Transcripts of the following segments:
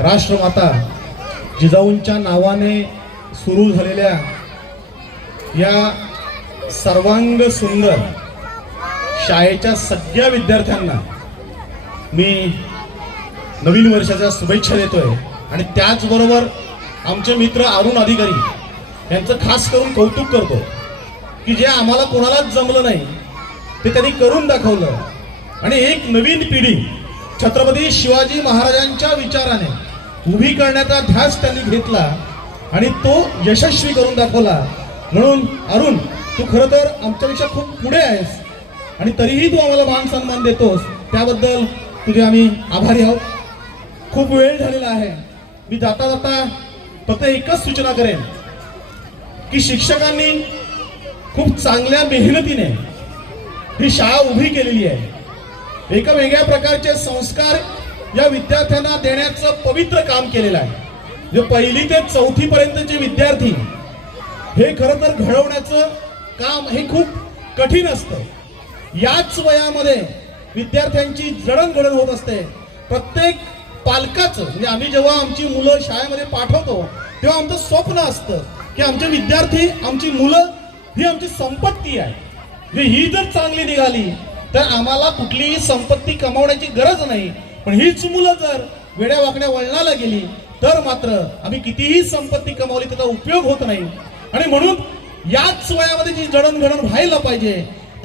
राष्ट्रमाता जिजाऊंच्या नावाने सुरू झालेल्या या सर्वांग सुंदर शाळेच्या सगळ्या विद्यार्थ्यांना मी नवीन वर्षाच्या शुभेच्छा देतोय. आणि त्याचबरोबर आमचे मित्र अरुण अधिकारी यांचं खास करून कौतुक करतो की जे आम्हाला कोणालाच जमलं नाही ते त्यांनी करून दाखवलं. आणि एक नवीन पिढी छत्रपती शिवाजी महाराजांच्या विचाराने उभी करण्याचा ध्यास त्यांनी घेतला आणि तो यशस्वी करून दाखवला. म्हणून अरुण तू खरं तर आमच्यापेक्षा खूप पुढे आहेस आणि तरीही तू आम्हाला मान सन्मान देतोस. त्याबद्दल तुझे आम्ही आभारी आहोत. खूप वेळ झालेला आहे. मी जाता जाता फक्त एकच सूचना करेन की शिक्षकांनी खूप चांगल्या मेहनतीने ही शाळा उभी केलेली आहे. एका वेगळ्या प्रकारचे संस्कार या विद्यार्थ्यांना देण्याचं पवित्र काम केलेलं आहे. जे पहिली ते चौथी पर्यंतचे विद्यार्थी हे खरं तर घडवण्याचं काम हे खूप कठीण असतं. याच वयामध्ये विद्यार्थ्यांची जडणघडण होत असते. प्रत्येक पालकाचं म्हणजे आम्ही जेव्हा आमची मुलं शाळेमध्ये पाठवतो तेव्हा आमचं स्वप्न असतं की आमचे विद्यार्थी आमची मुलं ही आमची संपत्ती आहे. म्हणजे ही जर चांगली निघाली तर आम्हाला कुठलीही संपत्ती कमावण्याची गरज नाही. पण हीच मुलं जर वेड्या वाकड्या वळणाला गेली तर मात्र आम्ही कितीही संपत्ती कमावली त्याचा उपयोग होत नाही. आणि म्हणून याच वयामध्ये जी जडणघडण व्हायला पाहिजे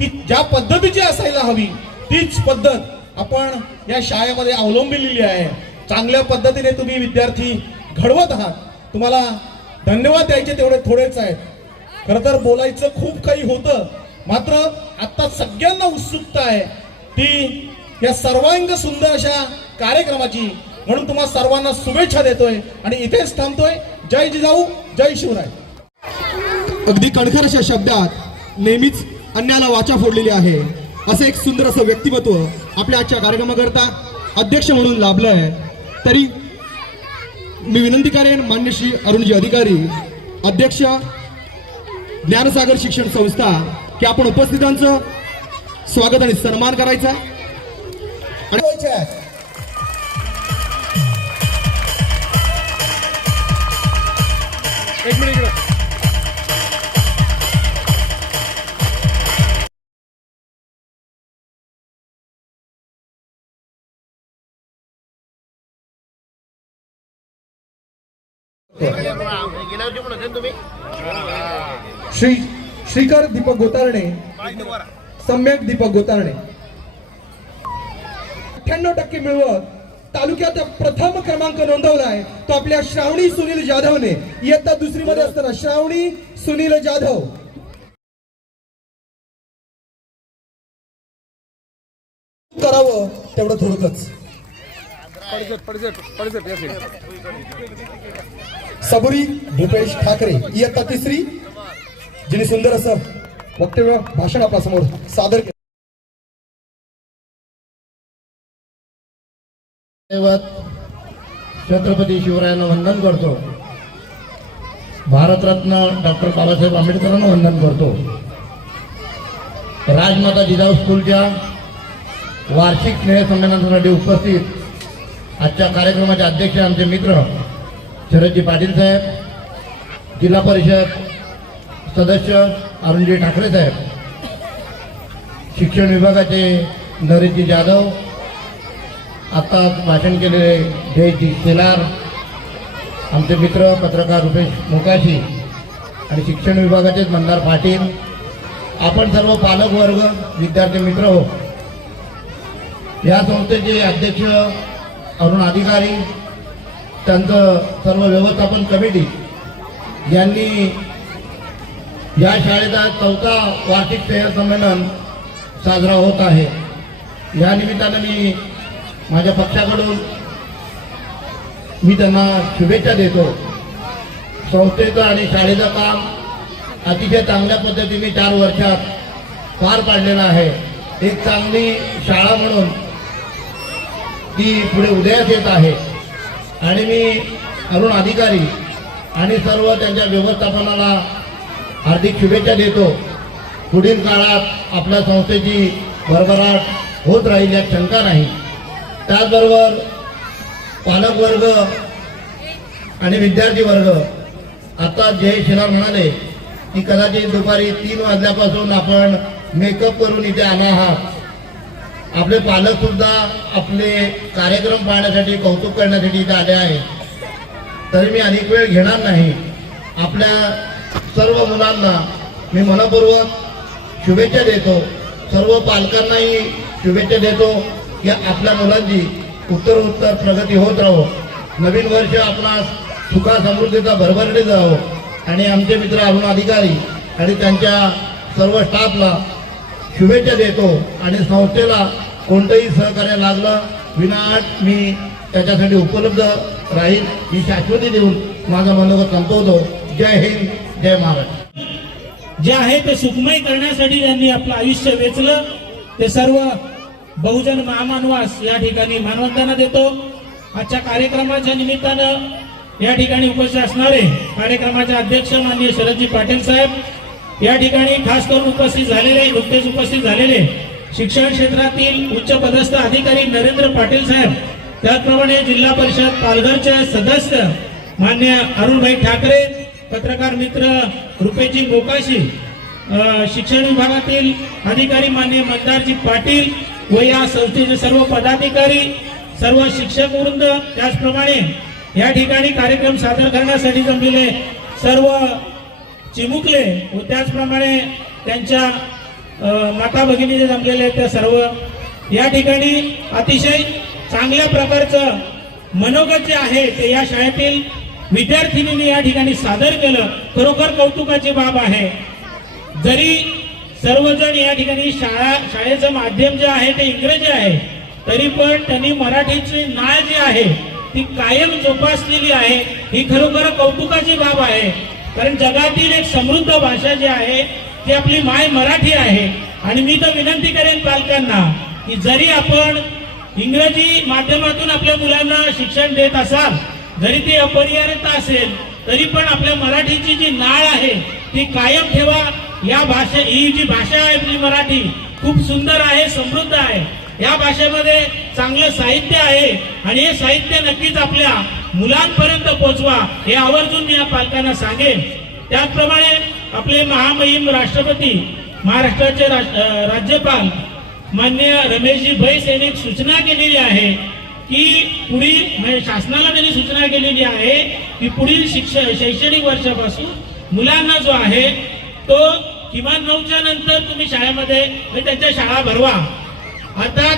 ती ज्या पद्धतीची असायला हवी तीच पद्धत आपण या शाळेमध्ये अवलंबिलेली आहे. चांगल्या पद्धतीने तुम्ही विद्यार्थी घडवत आहात. तुम्हाला धन्यवाद द्यायचे तेवढे थोडेच आहेत. खरं तर बोलायचं खूप काही होतं मात्र आता सगळ्यांना उत्सुकता आहे. ती या सर्वांग सुंदर अशा कार्यक्रमाची. म्हणून तुम्हा सर्वांना शुभेच्छा देतोय आणि इथेच थांबतोय. जय जिजाऊ जय शिवराय. अगदी कणखर अशा शब्दात नेहमीच अन्याला वाचा फोडलेली आहे. असं एक सुंदर असं व्यक्तिमत्व आपल्या आजच्या कार्यक्रमाकरता अध्यक्ष म्हणून लाभलंय. तरी मी विनंती करेन मान्य श्री अरुणजी अधिकारी अध्यक्ष ज्ञानसागर शिक्षण संस्था की आपण उपस्थितांचं स्वागत आणि सन्मान करायचा. आणि एक मिनिट इकडं श्री श्रीकर दीपक गोतारणे सम्यक दीपक गोतारणे. अठ्ठ्याण्णव टक्के मिळवत तालुक्यात प्रथम क्रमांक नोंदवलाय तो आपल्या श्रावणी सुनील जाधवने. इयत्ता दुसरी मध्ये असताना श्रावणी सुनील जाधव. करावं तेवढं side. सबुरी भूपेश ठाकरे. इयत्ता तिसरी. जिने सुंदर असं वक्तव्य भाषण आपल्यासमोर सादर केलं. छत्रपती शिवरायांना वंदन करतो. भारतरत्न डॉक्टर बाबासाहेब आंबेडकरांना वंदन करतो. राजमाता जिजाऊ स्कूलच्या वार्षिक स्नेहसंमेलनासाठी उपस्थित आजच्या कार्यक्रमाचे अध्यक्ष आमचे मित्र शरदजी पाटील साहेब जिल्हा परिषद सदस्य अरुणजी ठाकरे साहेब शिक्षण विभागाचे नरेशजी जाधव आता भाषण केलेले जय शेलार आमचे मित्र पत्रकार रुपेश मोकाशी आणि शिक्षण विभागाचेच मंदार पाटील आपण सर्व पालक वर्ग विद्यार्थी मित्र हो. या संस्थेचे अध्यक्ष अरुण अधिकारी त्यांचं सर्व व्यवस्थापन कमिटी यांनी या शाळेचा चौथा वार्षिक संमेलन साजरा होत आहे. या निमित्तानं मी माझ्या पक्षाकडून मी त्यांना शुभेच्छा देतो. संस्थेचं आणि शाळेचं काम अतिशय चांगल्या पद्धतीने चार वर्षात पार पाडलेलं आहे. एक चांगली शाळा म्हणून ती पुढे उदयास येत आहे. आणि मी अरुण अधिकारी आणि सर्व त्यांच्या व्यवस्थापनाला हार्दिक शुभेच्छा देतो. पुढील काळात आपल्या संस्थेची भरभराट होत राहील यात शंका नाही. त्याचबरोबर पालक वर्ग आणि विद्यार्थी वर्ग. आता जय शिला म्हणाले की कदाचित दुपारी तीन वाजल्यापासून आपण मेकअप करून इथे आला आहात. आपले पालक सुद्धा आपले कार्यक्रम पाहण्यासाठी कौतुक करण्यासाठी इथे आले आहेत. तरी मी अनेक वेळ घेणार नाही. आपल्या सर्व मुलांना मी मनपूर्वक शुभेच्छा देतो. सर्व पालकांनाही शुभेच्छा देतो. की आपल्या मुलांची उत्तर उत्तर प्रगती होत राहो. नवीन वर्ष आपणास सुखा समृद्धीचा भरभरणी जावो. आणि आमचे मित्र अरुण अधिकारी आणि त्यांच्या सर्व स्टाफला शुभेच्छा देतो आणि संस्थेला कोणतंही सहकार्य लागलं विनाट मी त्याच्यासाठी उपलब्ध राहील ही शाश्वती देऊन माझा मनोगत संपवतो. जय हिंद जय महाराष्ट्र. जे आहे ते सुखमय करण्यासाठी त्यांनी आपलं आयुष्य वेचलं. ते सर्व बहुजन महामानवास या ठिकाणी मानवंदना देतो. आजच्या कार्यक्रमाच्या निमित्तानं या ठिकाणी उपस्थित असणारे कार्यक्रमाचे अध्यक्ष माननीय शरदजी पाटील साहेब या ठिकाणी खास करून उपस्थित झालेले नुकतेच उपस्थित झालेले शिक्षण क्षेत्रातील उच्च पदस्थ अधिकारी नरेंद्र पाटील साहेब त्याचप्रमाणे जिल्हा परिषद पालघरचे सदस्य मान्य अरुणभाई ठाकरे पत्रकार मित्र रुपेजी मोकाशी शिक्षण विभागातील अधिकारी मान्य मंदारजी पाटील व या संस्थेचे सर्व पदाधिकारी सर्व शिक्षक वृंद त्याचप्रमाणे या ठिकाणी कार्यक्रम सादर करण्यासाठी जमलेले सर्व चिमुकले व त्याचप्रमाणे त्यांच्या माता भगिनी जे जमलेले आहेत त्या सर्व. या ठिकाणी अतिशय चांगल्या प्रकारचं मनोगत जे आहे ते या शाळेतील विद्यार्थिनींनी या ठिकाणी सादर केलं. खरोखर कौतुकाची बाब आहे. जरी सर्वजण या ठिकाणी शाळा शाळेचं माध्यम जे आहे ते इंग्रजी आहे. तरी पण त्यांनी मराठीची नाळ जी आहे ती कायम जोपासलेली आहे. ही खरोखर कौतुकाची बाब आहे. कारण जगातील एक समृद्ध भाषा जी आहे ती आपली माय मराठी आहे. आणि मी तर विनंती करेन पालकांना की जरी आपण इंग्रजी माध्यमातून आपल्या मुलांना शिक्षण देत असाल जरी ती अपरिहार्यता असेल तरी पण आपल्या मराठीची जी नाळ आहे ती कायम ठेवा. या भाषे ही जी भाषा आहे आपली मराठी खूप सुंदर आहे समृद्ध आहे. या भाषेमध्ये चांगलं साहित्य आहे आणि हे साहित्य नक्कीच आपल्या मुलांपर्यंत पोहोचवा हे आवर्जून मी या पालकांना सांगेन. त्याचप्रमाणे आपले महामहिम राष्ट्रपती महाराष्ट्राचे राज्यपाल मान्य रमेशजी भैस यांनी एक सूचना केलेली आहे की पुढील म्हणजे शासनाला त्यांनी सूचना केलेली आहे की पुढील शिक्षण शैक्षणिक वर्षापासून मुलांना जो आहे तो किमान नऊच्या नंतर तुम्ही शाळेमध्ये म्हणजे त्यांच्या शाळा भरवा. आता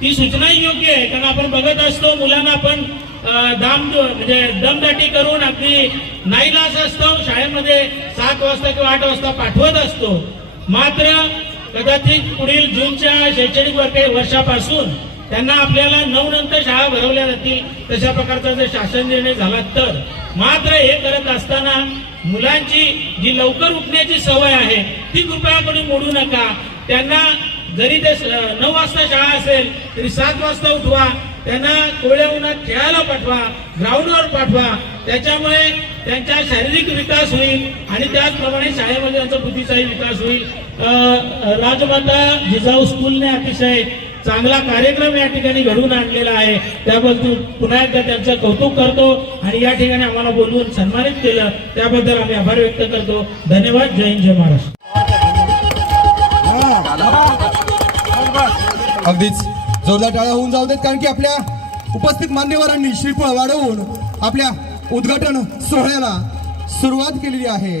ती सूचनाही योग्य आहे कारण आपण बघत असतो मुलांना आपण दाम म्हणजे दमदाटी करून अगदी नाईलास असतो शाळेमध्ये सात वाजता किंवा आठ वाजता पाठवत असतो. मात्र कदाचित पुढील जूनच्या शैक्षणिक वर्षापासून त्यांना आपल्याला नऊ नंतर शाळा भरवल्या जातील तशा प्रकारचा जर शासन निर्णय झाला तर. मात्र हे करत असताना मुलांची जी लवकर उठण्याची सवय आहे ती कृपया कोणी मोडू नका. त्यांना जरी ते नऊ वाजता शाळा असेल तरी सात वाजता उठवा. त्यांना कोवळ्या उन्हात खेळायला पाठवा ग्राउंडवर पाठवा. त्याच्यामुळे त्यांचा शारीरिक विकास होईल आणि त्याचप्रमाणे शाळेमध्ये त्यांचा बुद्धीचाही विकास होईल. राजमाता जिजाऊ स्कूलने अतिशय चांगला कार्यक्रम या ठिकाणी घडवून आणलेला आहे. त्याबद्दल पुन्हा एकदा त्यांचं कौतुक करतो आणि या ठिकाणी आम्हाला बोलवून सन्मानित केलं. त्याबद्दल आम्ही आभार व्यक्त करतो. धन्यवाद. जय हिंद जय महाराष्ट्र. अगदीच जोरदार टाळ्या होऊन जाऊ देत कारण की आपल्या उपस्थित मान्यवरांनी श्रीफळ वाढवून आपल्या उद्घाटन सोहळ्याला सुरुवात केलेली आहे.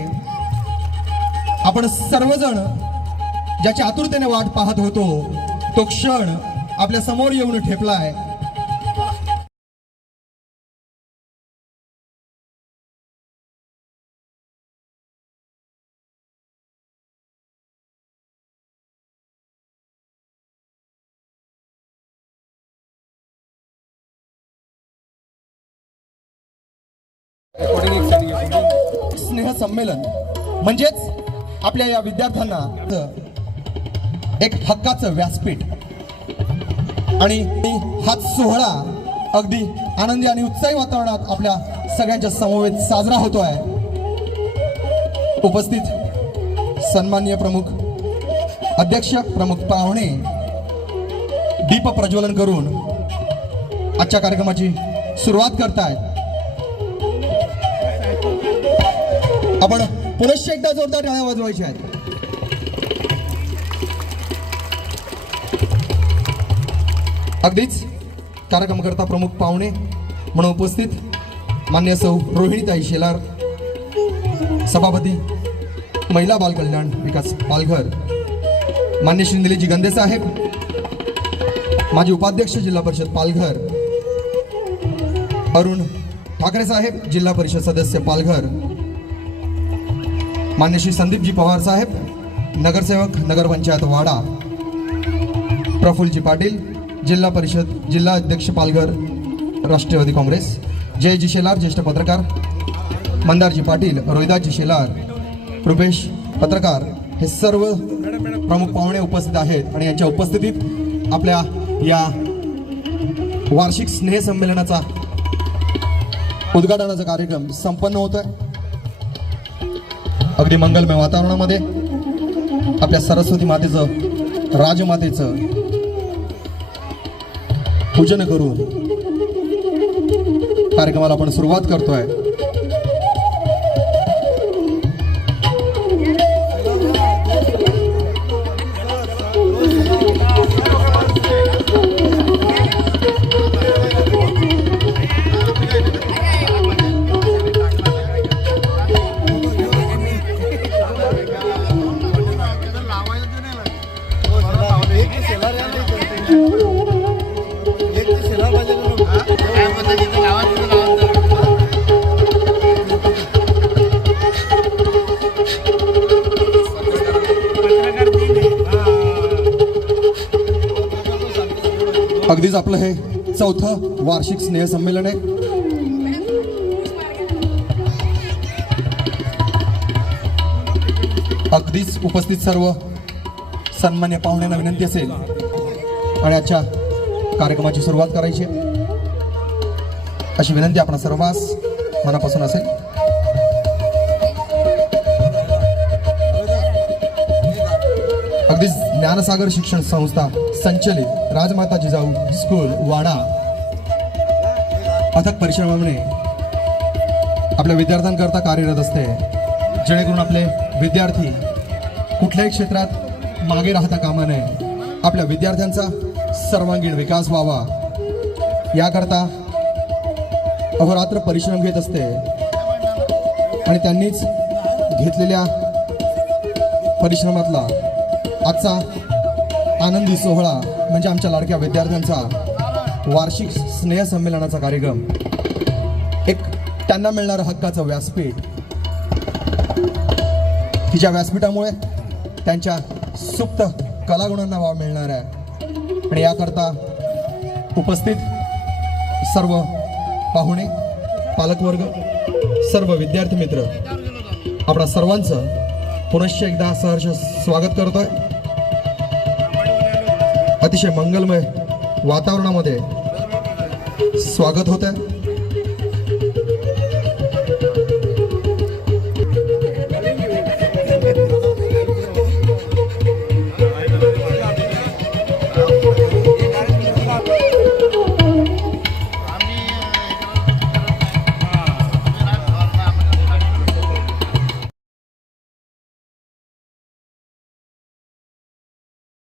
आपण सर्वजण ज्याची आतुरतेने वाट पाहत होतो तो क्षण आपल्यासमोर येऊन ठेपलाय. आहे स्नेह संमेलन म्हणजेच आपल्या या विद्यार्थ्यांना एक हक्काचं व्यासपीठ. आणि हा सोहळा अगदी आनंदी आणि उत्साही वातावरणात आपल्या सगळ्यांच्या समवेत साजरा होतो आहे उपस्थित सन्मान्य प्रमुख अध्यक्ष प्रमुख पाहुणे दीप प्रज्वलन करून आजच्या कार्यक्रमाची सुरुवात करतायत आपण पुनश्च एकदा जोरदार टाळ्या वाजवायच्या आहेत. अगदीच कार्यक्रमकर्ता प्रमुख पाहुणे म्हणून उपस्थित मान्य सौ रोहिणीताई शेलार सभापती महिला बाल कल्याण विकास पालघर मान्य श्री निलेजी गंदे साहेब माजी उपाध्यक्ष जिल्हा परिषद पालघर अरुण ठाकरे साहेब जिल्हा परिषद सदस्य पालघर मान्य श्री संदीपजी पवार साहेब नगरसेवक नगरपंचायत वाडा प्रफुल्लजी पाटील जिल्हा परिषद जिल्हा अध्यक्ष पालघर राष्ट्रवादी काँग्रेस. जयजी शेलार ज्येष्ठ पत्रकार. मंदारजी पाटील रोहिदासजी शेलार रुपेश पत्रकार. हे सर्व प्रमुख पाहुणे उपस्थित आहेत आणि यांच्या उपस्थितीत आपल्या या वार्षिक स्नेहसंमेलनाचा उद्घाटनाचा कार्यक्रम संपन्न होत आहे अगदी मंगलमय वातावरणामध्ये आपल्या सरस्वती मातेचं राजमातेचं पूजन करून कार्यक्रमाला आपण सुरुवात करतोय. आपलं हे चौथं वार्षिक स्नेह संमेलन आहे. अगदीच उपस्थित सर्व सन्मान्य पाहुण्यांना विनंती असेल. आणि आजच्या कार्यक्रमाची सुरुवात करायची अशी विनंती आपण सर्वांस मनापासून असेल. अगदीच ज्ञानसागर शिक्षण संस्था संचलित राजमाता जिजाऊ स्कूल वाडा. अथक परिश्रमाने आपल्या विद्यार्थ्यांकरता कार्यरत असते. जेणेकरून आपले विद्यार्थी कुठल्याही क्षेत्रात मागे राहता कामा नये. आपल्या विद्यार्थ्यांचा सर्वांगीण विकास व्हावा. याकरता अहोरात्र परिश्रम घेत असते. आणि त्यांनीच घेतलेल्या परिश्रमातला आजचा आनंदी सोहळा म्हणजे आमच्या लाडक्या विद्यार्थ्यांचा वार्षिक स्नेह संमेलनाचा कार्यक्रम. एक त्यांना मिळणारं हक्काचं व्यासपीठ. की ज्या व्यासपीठामुळे त्यांच्या सुप्त कलागुणांना वाव मिळणार आहे. आणि याकरता उपस्थित सर्व पाहुणे पालकवर्ग सर्व विद्यार्थी मित्र आपणा सर्वांचं पुनश्च एकदा सहर्ष स्वागत करतोय. अतिशय मंगलमय वातावरणामध्ये स्वागत होतं